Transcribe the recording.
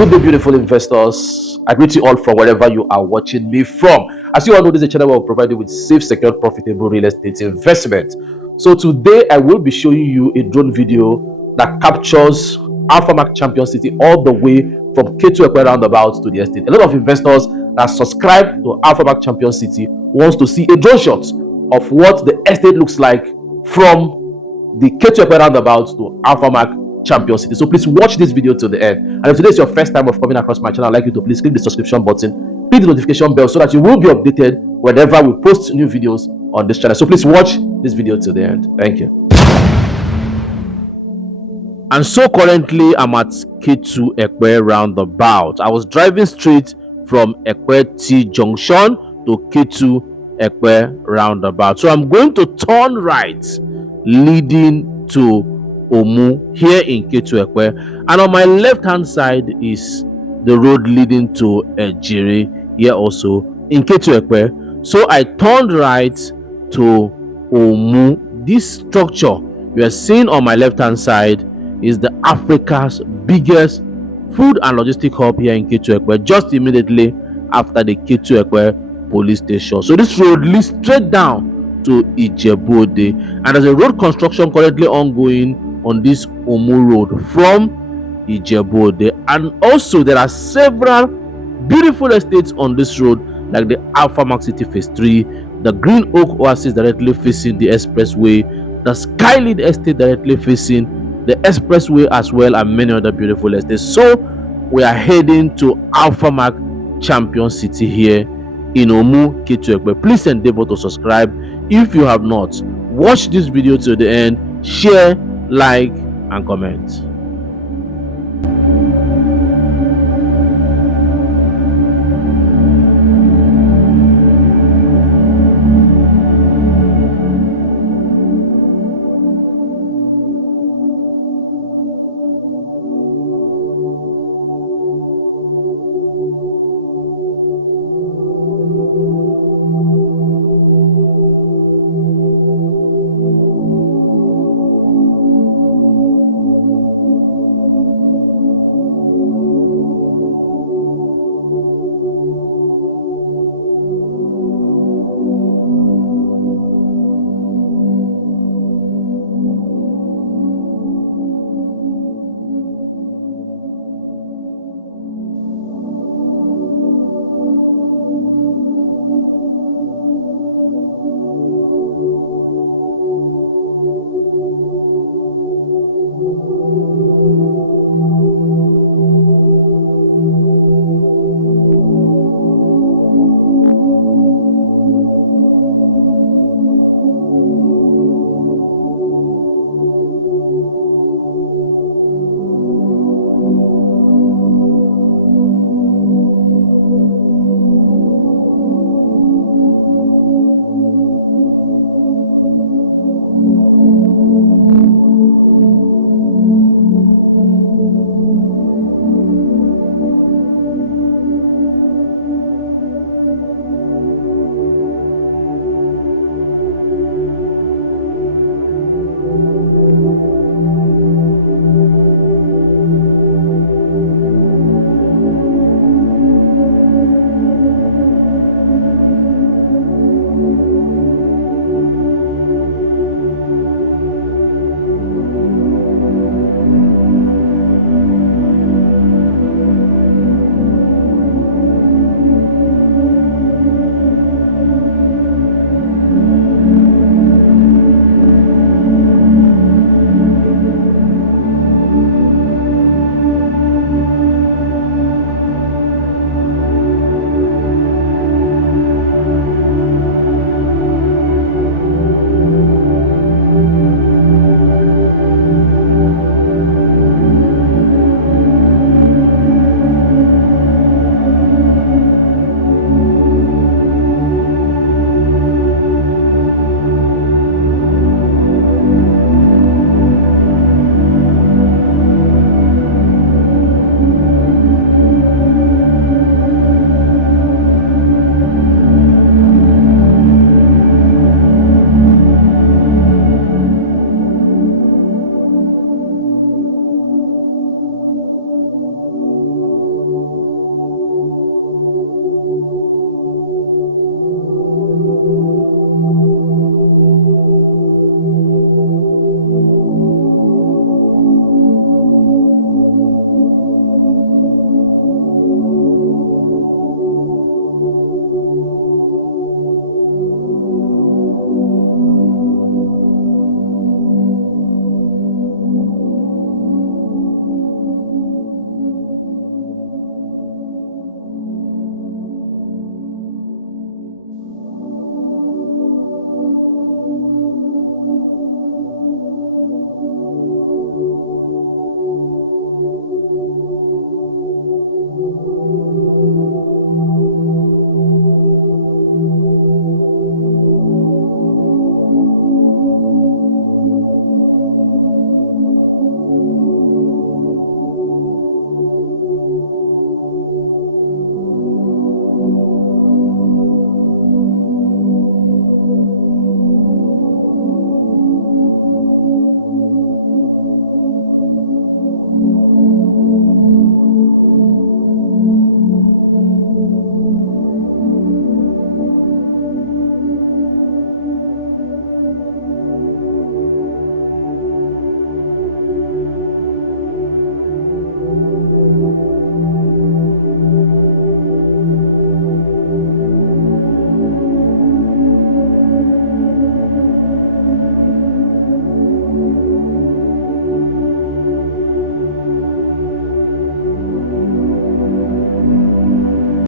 Good day, beautiful investors. I greet you all from wherever you are watching me from. As you all know, this is a channel where we provide you with safe, secure, profitable real estate investment. So today I will be showing you a drone video that captures Alphamark Champion City all the way from Ketu-Epe Roundabout to the estate. A lot of investors that subscribe to Alphamark Champion City wants to see a drone shot of what the estate looks like from the Ketu-Epe Roundabout to Alphamark Champion City. So please watch this video till the end. And if today is your first time of coming across my channel, I'd like you to please click the subscription button, click the notification bell so that you will be updated whenever we post new videos on this channel. So please watch this video till the end. Thank you. And so currently I'm at Ketu-Epe Roundabout. I was driving straight from Ekpe T Junction to Ketu-Epe Roundabout. So I'm going to turn right, leading to Omu here in Ketu-Epe, and on my left hand side is the road leading to Ejiri here also in Ketu-Epe. So I turned right to Omu. This structure you are seeing on my left hand side is the Africa's biggest food and logistic hub here in Ketu-Epe, just immediately after the Ketu-Epe police station. So this road leads straight down to Ijebu-Ode, and there's a road construction currently ongoing on this Omu road from Ijebu-Ode. And also there are several beautiful estates on this road, like the Alphamark City Phase 3, the Green Oak Oasis directly facing the expressway, the Skylead Estate directly facing the expressway as well, and many other beautiful estates. So we are heading to Alphamark Champion City here in Omu, Ketu-Epe. Please endeavor to subscribe if you have not. Watch this video till the end, share, like and comment.